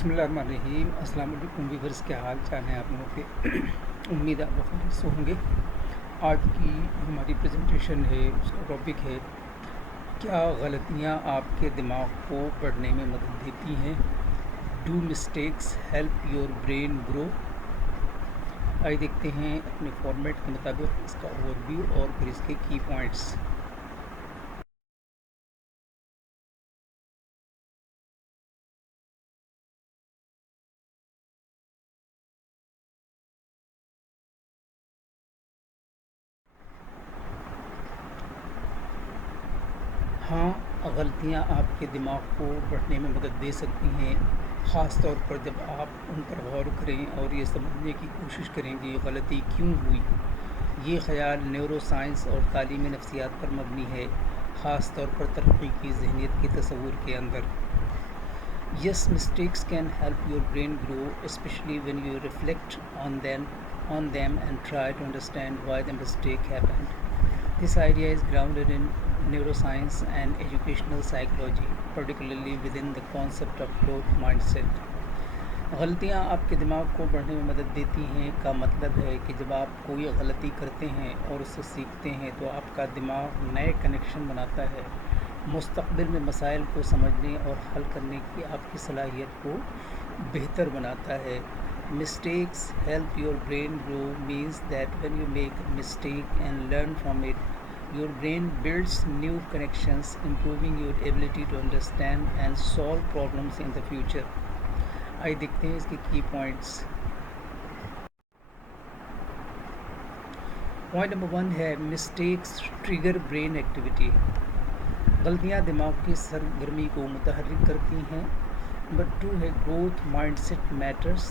बिस्मिल्लाहिर्रहमानिर्रहीम। अस्सलाम वालेकुम व्यूअर्स, क्या हाल चाल है आप लोगों के। उम्मीद है आप लोग खैरियत से होंगे। आज की हमारी प्रेजेंटेशन है, उसका टॉपिक है क्या गलतियाँ आपके दिमाग को पढ़ने में मदद देती हैं। Do mistakes help your brain grow. आइए देखते हैं अपने फॉर्मेट के मुताबिक इसका ओवरव्यू और फिर इसके की पॉइंट्स। हाँ, गलतियाँ आपके दिमाग को पढ़ने में मदद दे सकती हैं, ख़ास तौर पर जब आप उन पर गौर करें और ये समझने की कोशिश करें कि ये गलती क्यों हुई। ये ख़याल न्यूरो साइंस और तालीमी नफ्सियात पर मबनी है, ख़ास तौर पर तरक्की की जहनीत के तस्वुर के अंदर। Yes, mistakes can help your brain grow, specially when you reflect on them and try to understand why the mistake happened. This idea is grounded in neuroscience and educational psychology, particularly within the concept of growth mindset. गलतियाँ आपके दिमाग को बढ़ने में मदद देती हैं का मतलब है कि जब आप कोई गलती करते हैं और उससे सीखते हैं तो आपका दिमाग नए कनेक्शन बनाता है, मुस्तक़बिल में मसाइल को समझने और हल करने की आपकी सलाहियत को बेहतर बनाता है। Mistakes help your brain grow means that when you make a mistake and learn from it, your brain builds new connections, improving your ability to understand and solve problems in the future. आइए देखते हैं इसके की points. Point number 1 है mistakes trigger brain activity. गलतियाँ दिमाग की सरगर्मी को मुतहर्रिक करती हैं। नंबर 2 है ग्रोथ माइंडसेट मैटर्स,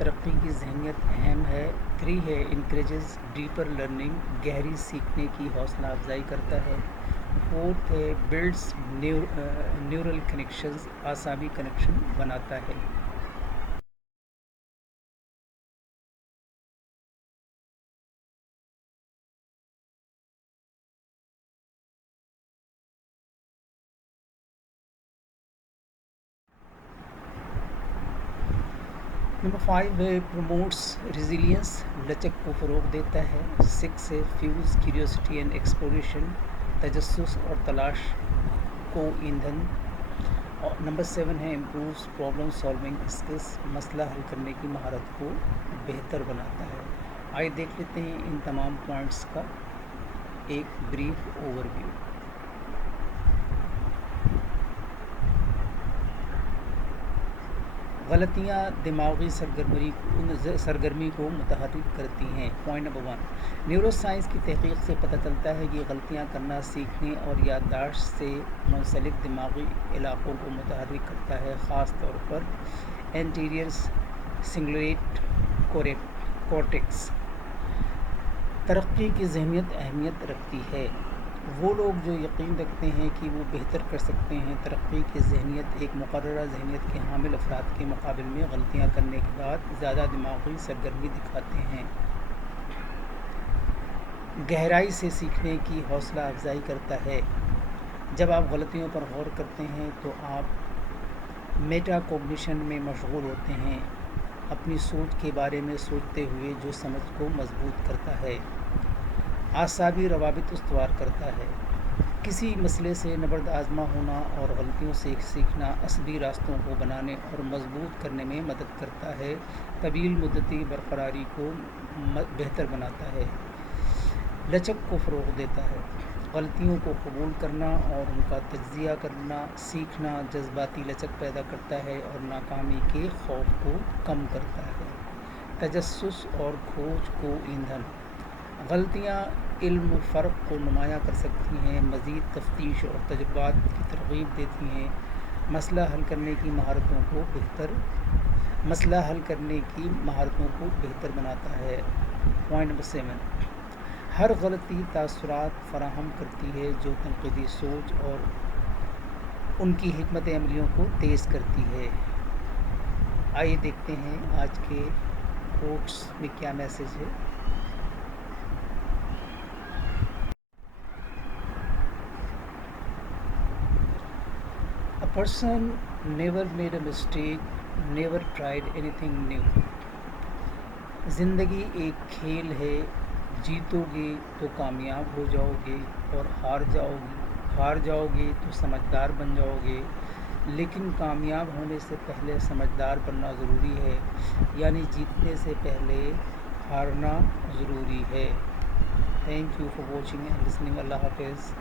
तरक्की की जहनीत अहम है। 3 है इंकरेजेस डीपर लर्निंग, गहरी सीखने की हौसला अफजाई करता है। 4 है बिल्ड्स न्यूरल कनेक्शंस, आसामी कनेक्शन बनाता है। नंबर 5 है प्रमोट्स रिजिलियंस, लचक को फ़रोग़ देता है। 6 है फ्यूज़ क्यूरियोसिटी एंड एक्सप्लोरेशन, तजस्सुस और तलाश को ईंधन। और नंबर 7 है इम्प्रूव्स प्रॉब्लम सॉल्विंग स्किल्स, मसला हल करने की महारत को बेहतर बनाता है। आइए देख लेते हैं इन तमाम पॉइंट्स का एक ब्रीफ ओवरव्यू। गलतियाँ दिमागी सरगर्मी को मुतहर्रिक करती हैं। पॉइंट नंबर 1, न्यूरो साइंस की तहकीक से पता चलता है कि गलतियाँ करना सीखने और याददाश्त से मुंसलिक दिमागी इलाक़ों को मुतहर्रिक करता है, ख़ास तौर पर एंटीरियर सिंगुलेट कॉर्टेक्स। तरक्की की जहनीत अहमियत रखती है। वो लोग जो यकीन रखते हैं कि वो बेहतर कर सकते हैं, तरक्की की जहनीत एक मुकर्ररा जहनीत के हामिल अफराद के मुकाबले में गलतियाँ करने के बाद ज़्यादा दिमागी सरगर्मी दिखाते हैं। गहराई से सीखने की हौसला अफजाई करता है। जब आप गलतियों पर गौर करते हैं तो आप मेटाकोग्निशन में मशगूल होते हैं, अपनी सोच के बारे में सोचते हुए जो समझ को मजबूत करता है, आसाबी रवाबित उस्तवार करता है। किसी मसले से नबर्द आज़मा होना और गलतियों से सीखना असली रास्तों को बनाने और मजबूत करने में मदद करता है, तवील मुद्दती बरकरारी को बेहतर बनाता है, लचक को फ़रोग़ देता है। गलतियों को कबूल करना और उनका तज्ज़िया करना सीखना जज्बाती लचक पैदा करता है और नाकामी के खौफ को कम करता है। तजस्सुस और खोज को ईंधन, गलतियाँ इल्म फ़र्क को नुमाया कर सकती हैं, मज़ीद तफ्तीश और तजुर्बात की तरग़ीब देती हैं, मसला हल करने की महारतों को बेहतर बनाता है। पॉइंट नंबर 7, हर गलती तासुरात फ़राहम करती है जो तनक़ीदी सोच और उनकी हिकमत अमलियों को तेज़ करती है। आइए देखते हैं आज के कोट्स में क्या मैसेज है। A person never made a mistake never tried anything new. ज़िंदगी एक खेल है, जीतोगे तो कामयाब हो जाओगे और हार जाओगे तो समझदार बन जाओगे, लेकिन कामयाब होने से पहले समझदार बनना ज़रूरी है, यानी जीतने से पहले हारना ज़रूरी है. Thank you for watching and listening. अल्लाह हाफ़िज़.